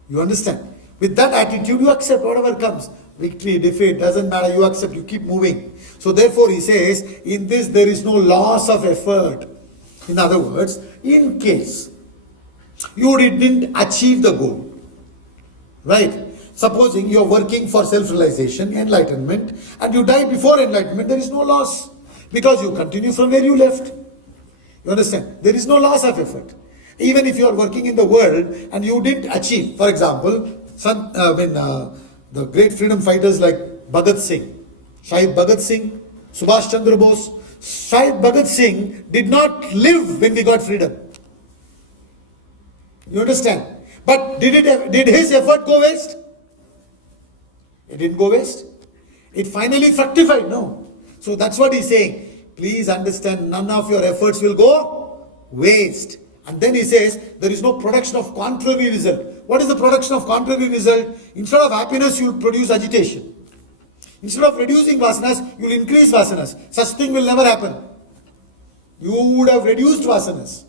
You understand? With that attitude you accept whatever comes. Victory, defeat, doesn't matter, you accept, you keep moving. So therefore he says, in this there is no loss of effort. In other words, in case you didn't achieve the goal, right? Supposing you are working for self-realization, enlightenment, and you die before enlightenment, there is no loss. Because you continue from where you left. You understand? There is no loss of effort. Even if you are working in the world and you didn't achieve, for example, the great freedom fighters like Bhagat Singh, Shahid Bhagat Singh, Subhash Chandra Bose, Shahid Bhagat Singh did not live when we got freedom. You understand? But did his effort go waste? It didn't go waste. It finally fructified. No. So that's what he's saying. Please understand, none of your efforts will go waste. And then he says, there is no production of contrary result. What is the production of contrary result? Instead of happiness, you will produce agitation. Instead of reducing vasanas, you will increase vasanas. Such thing will never happen. You would have reduced vasanas.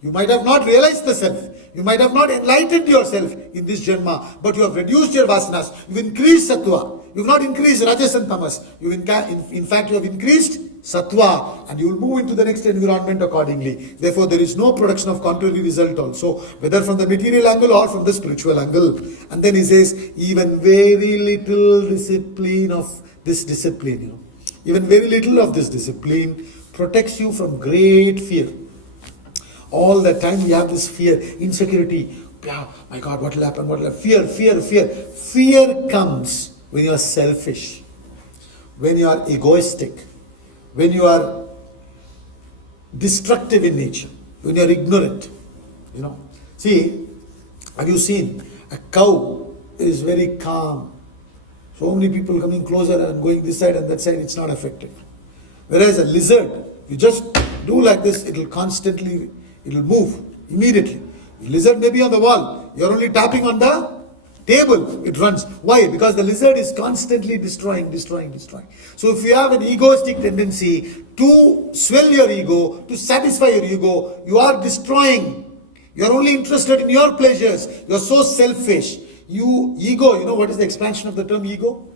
You might have not realized the self. You might have not enlightened yourself in this janma, but you have reduced your vasanas. You've increased sattva. You've not increased rajas and tamas. In fact, you have increased sattva, and you will move into the next environment accordingly. Therefore, there is no production of contrary result also, whether from the material angle or from the spiritual angle. And then he says, even very little discipline of this discipline, even very little of this discipline protects you from great fear. All the time we have this fear, insecurity. Yeah, my God, what will happen? What will happen? Fear. Fear comes when you are selfish, when you are egoistic, when you are destructive in nature, when you are ignorant. See, have you seen a cow is very calm? So many people coming closer and going this side and that side, it's not affected. Whereas a lizard, you just do like this, it will move immediately. The lizard may be on the wall. You're only tapping on the table. It runs. Why? Because the lizard is constantly destroying. So if you have an egoistic tendency to swell your ego, to satisfy your ego, you are destroying. You're only interested in your pleasures. You're so selfish. Ego, you know what is the expansion of the term ego?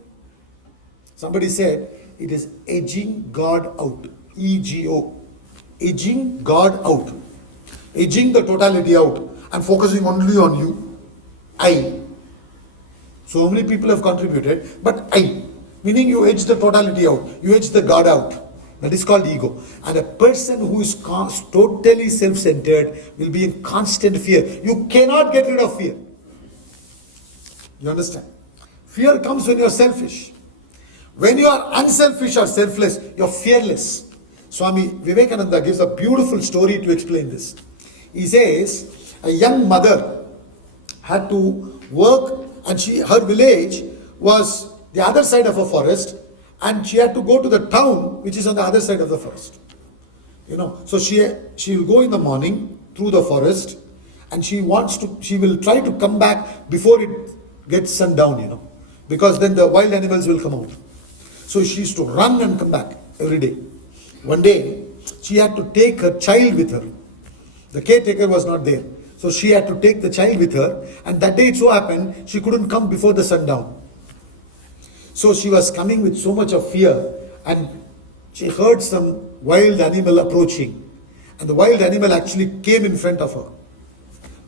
Somebody said, it is edging God out. EGO. Edging God out. Edging the totality out and focusing only on you. I. So many people have contributed, but I. Meaning you edge the totality out. You edge the God out. That is called ego. And a person who is totally self-centered will be in constant fear. You cannot get rid of fear. You understand? Fear comes when you are selfish. When you are unselfish or selfless, you are fearless. Swami Vivekananda gives a beautiful story to explain this. He says, a young mother had to work, and her village was the other side of a forest, and she had to go to the town which is on the other side of the forest. So she will go in the morning through the forest, and she will try to come back before it gets sundown, because then the wild animals will come out. So she used to run and come back every day. One day, she had to take her child with her. The caretaker was not there. So she had to take the child with her, and that day it so happened she couldn't come before the sundown. So she was coming with so much of fear, and she heard some wild animal approaching, and the wild animal actually came in front of her.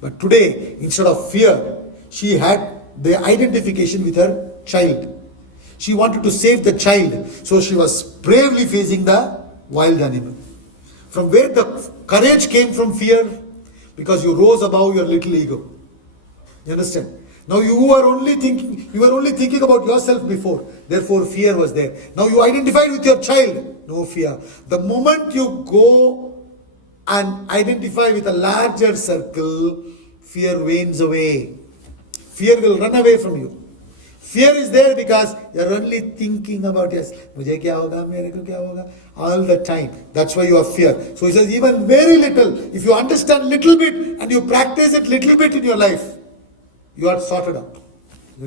But today, instead of fear, she had the identification with her child. She wanted to save the child, so she was bravely facing the wild animal. From where the courage came from? Fear, because you rose above your little ego. You understand? Now you were only thinking about yourself before, therefore fear was there. Now you identified with your child, no fear. The moment you go and identify with a larger circle, fear wanes away. Fear will run away from you. Fear is there because you're only thinking about yes, mujhe kya hoga, mere ko kya hoga, all the time. That's why you have fear. So he says, even very little, if you understand little bit and you practice it little bit in your life, you are sorted out. You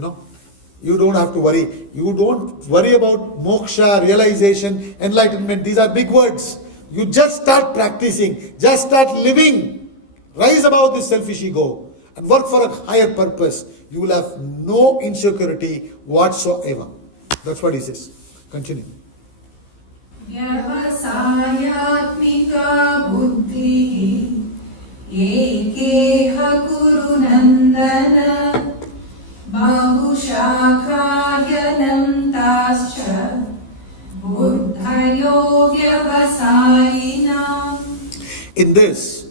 don't have to worry. You don't worry about moksha, realization, enlightenment. These are big words. You just start practicing, just start living. Rise above this selfish ego and work for a higher purpose. You will have no insecurity whatsoever. That's what he says. Continue. Vyavasayatmika buddhi ekeha kuru nandana bahushakhayanam tascha buddhayo vyavasayina. In this,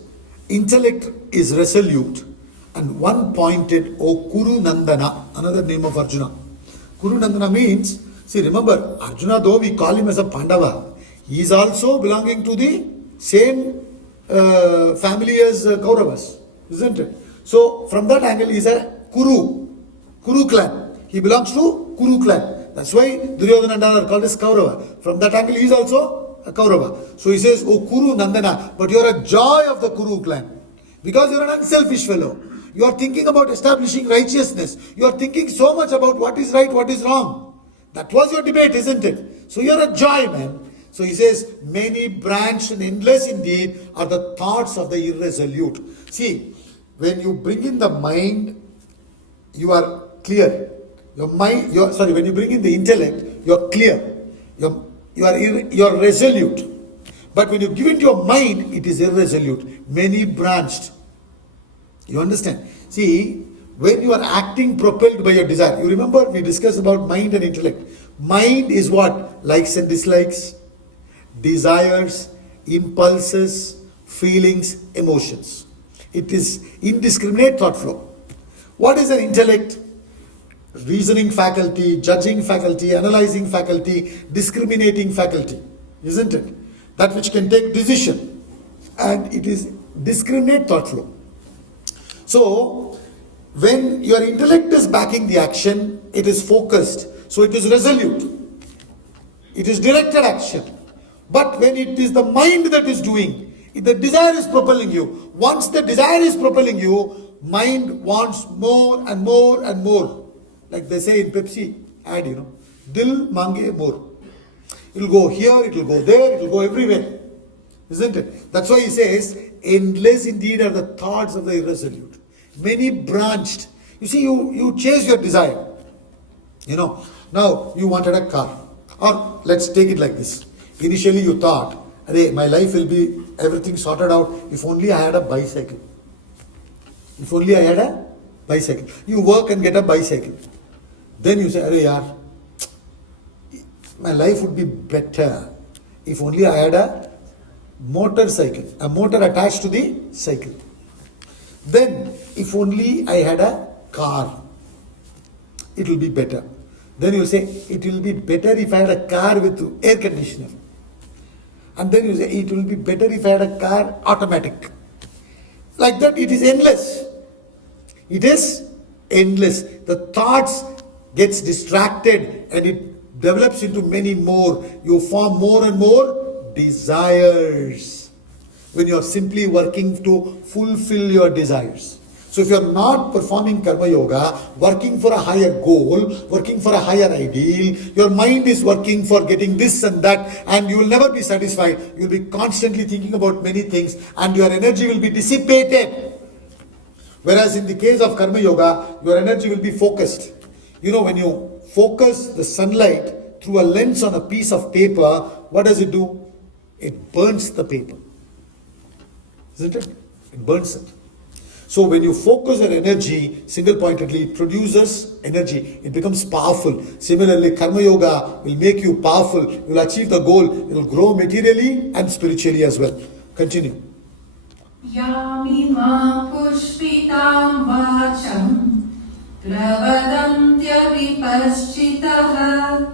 intellect is resolute and one-pointed, O Kuru Nandana, another name of Arjuna. Kuru Nandana means, see, remember, Arjuna, though we call him as a Pandava, he is also belonging to the same family as Kauravas, isn't it? So, from that angle, he is a Kuru clan. He belongs to Kuru clan. That's why Duryodhana and are called as Kaurava. From that angle, he is also a Kaurava. So he says, O Kuru Nandana, but you are a joy of the Kuru clan. Because you are an unselfish fellow. You are thinking about establishing righteousness. You are thinking so much about what is right, what is wrong. That was your debate, isn't it? So you are a joy, man. So he says, many branched and endless indeed are the thoughts of the irresolute. See, when you bring in the mind, you are clear. When you bring in the intellect, you are clear. You are resolute. But when you give it your mind, it is irresolute. Many branched. You understand? See, when you are acting propelled by your desire, you remember we discussed about mind and intellect. Mind is what? Likes and dislikes, desires, impulses, feelings, emotions. It is indiscriminate thought flow. What is an intellect? Reasoning faculty, judging faculty, analyzing faculty, discriminating faculty, isn't it? That which can take decision, and it is discriminate thought flow. So, when your intellect is backing the action, it is focused, so it is resolute. It is directed action. But when it is the mind that is doing, the desire is propelling you. Once the desire is propelling you, mind wants more and more and more. Like they say in Pepsi ad, Dil mange more. It will go here, it will go there, it will go everywhere. Isn't it? That's why he says, endless indeed are the thoughts of the irresolute. Many branched. You see, you chase your desire. Now you wanted a car. Or let's take it like this. Initially you thought, my life will be everything sorted out if only I had a bicycle. If only I had a bicycle. You work and get a bicycle. Then you say, yaar, my life would be better if only I had a motorcycle, a motor attached to the cycle. Then, if only I had a car, it will be better. Then you say, it will be better if I had a car with air conditioner. And then you say, it will be better if I had a car automatic. Like that, it is endless. It is endless. The thoughts gets distracted and it develops into many more. You form more and more desires when you are simply working to fulfill your desires. So if you are not performing karma yoga, working for a higher goal, working for a higher ideal, your mind is working for getting this and that, and you will never be satisfied. You will be constantly thinking about many things and your energy will be dissipated. Whereas in the case of karma yoga, your energy will be focused. When you focus the sunlight through a lens on a piece of paper, what does it do? It burns the paper. Isn't it? It burns it. So when you focus your energy single-pointedly, it produces energy. It becomes powerful. Similarly, karma yoga will make you powerful. You will achieve the goal. You will grow materially and spiritually as well. Continue. Yamima pushpitam vacham pravadantya vipaschitaha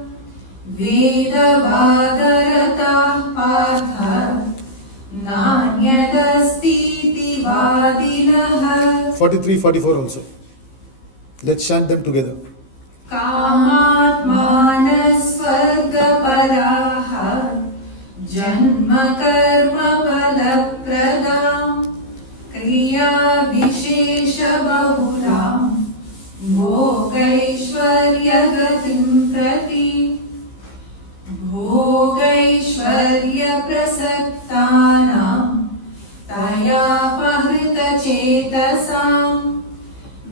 vedavadarata partha nanyadastiti vadinaha. 43, 44 also. Let's chant them together. Kamatmanasvargaparaha janma karma palapradam kriya vishesha bahulam bhogaishvarya gatim prati bhogaishvarya prasaktanam taya pahrita chetasam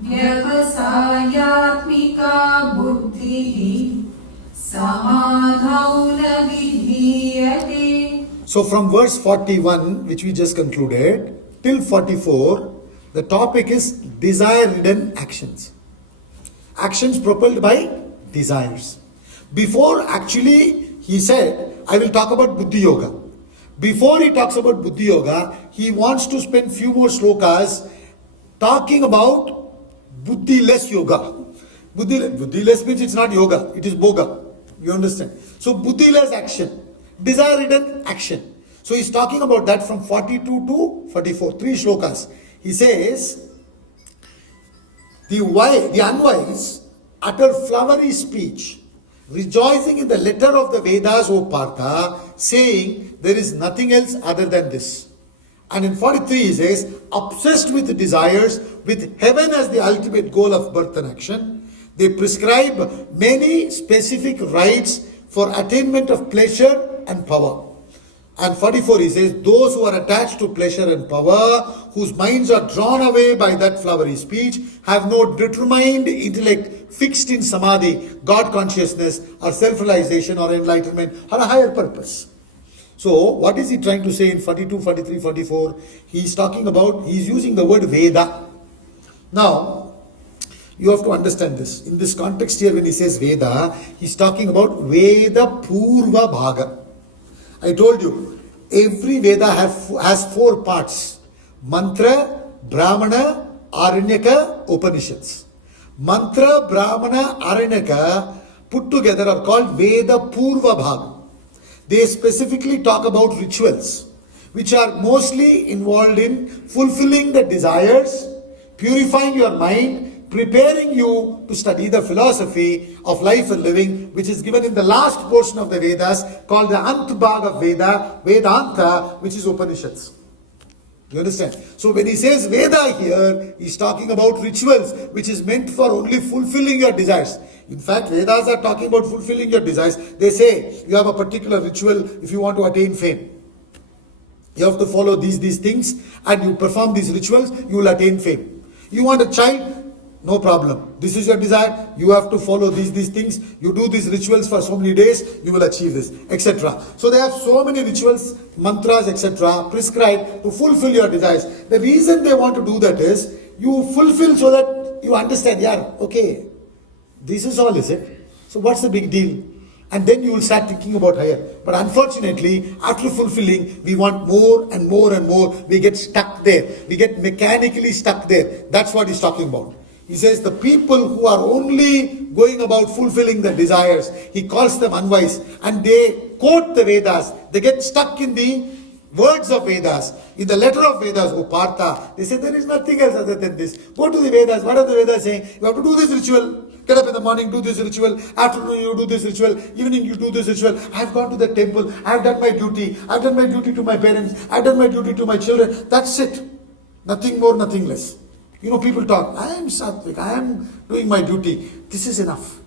vyavasayatmika buddhihi samadhau na vidhiyate. So from verse 41, which we just concluded, till 44, the topic is desire-ridden actions. Actions propelled by desires. Before actually, he said, I will talk about Buddhi Yoga. Before he talks about Buddhi Yoga, he wants to spend few more slokas talking about Buddhi-less yoga. Buddhi-less means it's not yoga, it is boga. You understand? So Buddhi-less action, desire-ridden action. So he's talking about that from 42 to 44, 3 shlokas. He says, the unwise utter flowery speech, rejoicing in the letter of the Vedas, O Partha, saying there is nothing else other than this. And in 43 he says, obsessed with the desires, with heaven as the ultimate goal of birth and action, they prescribe many specific rites for attainment of pleasure and power. And 44 he says, those who are attached to pleasure and power, whose minds are drawn away by that flowery speech, have no determined intellect fixed in samadhi, God consciousness, or self-realization, or enlightenment, or a higher purpose. So, what is he trying to say in 42, 43, 44? He's using the word Veda. Now, you have to understand this. In this context here, when he says Veda, he's talking about Veda Purva Bhaga. I told you, every Veda has 4 parts. Mantra, Brahmana, Aranyaka, Upanishads. Mantra, Brahmana, Aranyaka put together are called Veda Purva Bhaga. They specifically talk about rituals, which are mostly involved in fulfilling the desires, purifying your mind, preparing you to study the philosophy of life and living, which is given in the last portion of the Vedas, called the Antbhag of Veda, Vedanta, which is Upanishads. You understand? So when he says Veda here, he's talking about rituals, which is meant for only fulfilling your desires. In fact, Vedas are talking about fulfilling your desires. They say you have a particular ritual if you want to attain fame. You have to follow these things, and you perform these rituals, you will attain fame. You want a child? No problem. This is your desire. You have to follow these things. You do these rituals for so many days, you will achieve this, etc. So they have so many rituals, mantras, etc. prescribed to fulfill your desires. The reason they want to do that is, you fulfill so that you understand, yeah, okay, this is all, is it? So what's the big deal? And then you will start thinking about higher. But unfortunately, after fulfilling, we want more and more and more. We get stuck there. We get mechanically stuck there. That's what he's talking about. He says the people who are only going about fulfilling the desires, he calls them unwise. And they quote the Vedas. They get stuck in the words of Vedas, in the letter of Vedas, O Partha. They say there is nothing else other than this. Go to the Vedas. What are the Vedas saying? You have to do this ritual. Get up in the morning, do this ritual. Afternoon, you do this ritual. Evening, you do this ritual. I have gone to the temple. I have done my duty. I have done my duty to my parents. I have done my duty to my children. That's it. Nothing more, nothing less. You know, people talk, I am sattvic. I am doing my duty. This is enough.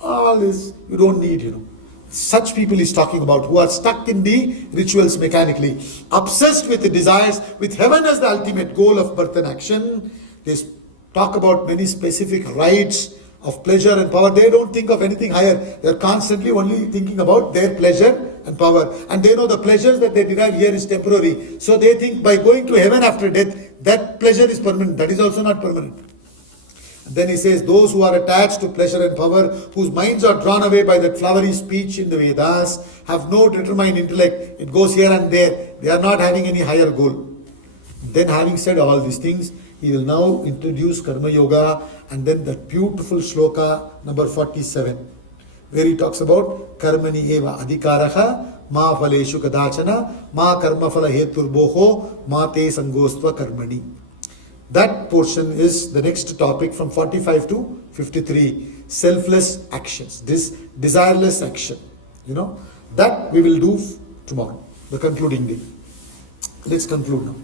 All this you don't need, you know. Such people he's talking about, who are stuck in the rituals mechanically, obsessed with the desires, with heaven as the ultimate goal of birth and action. They talk about many specific rights of pleasure and power. They don't think of anything higher. They're constantly only thinking about their pleasure and power. And they know the pleasures that they derive here is temporary. So they think by going to heaven after death, that pleasure is permanent. That is also not permanent. And then he says, those who are attached to pleasure and power, whose minds are drawn away by that flowery speech in the Vedas, have no determined intellect. It goes here and there. They are not having any higher goal. Then having said all these things, he will now introduce Karma Yoga, and then that beautiful shloka number 47, where he talks about Karmani eva adhikaraha ma phaleshu kadachana ma karma phala heturboho ma te sangostva karmani. That portion is the next topic from 45 to 53. Selfless actions, this desireless action. You know, that we will do tomorrow, the concluding day. Let's conclude now.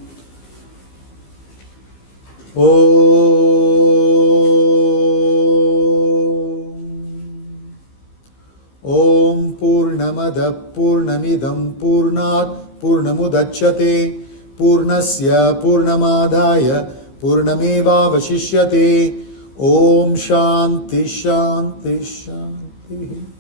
Om Purnamada Purnamidam Purnat Purnamudachyate Purnasya Purnamadaya Purnameva Vashishyate. Om Shanti Shanti Shanti.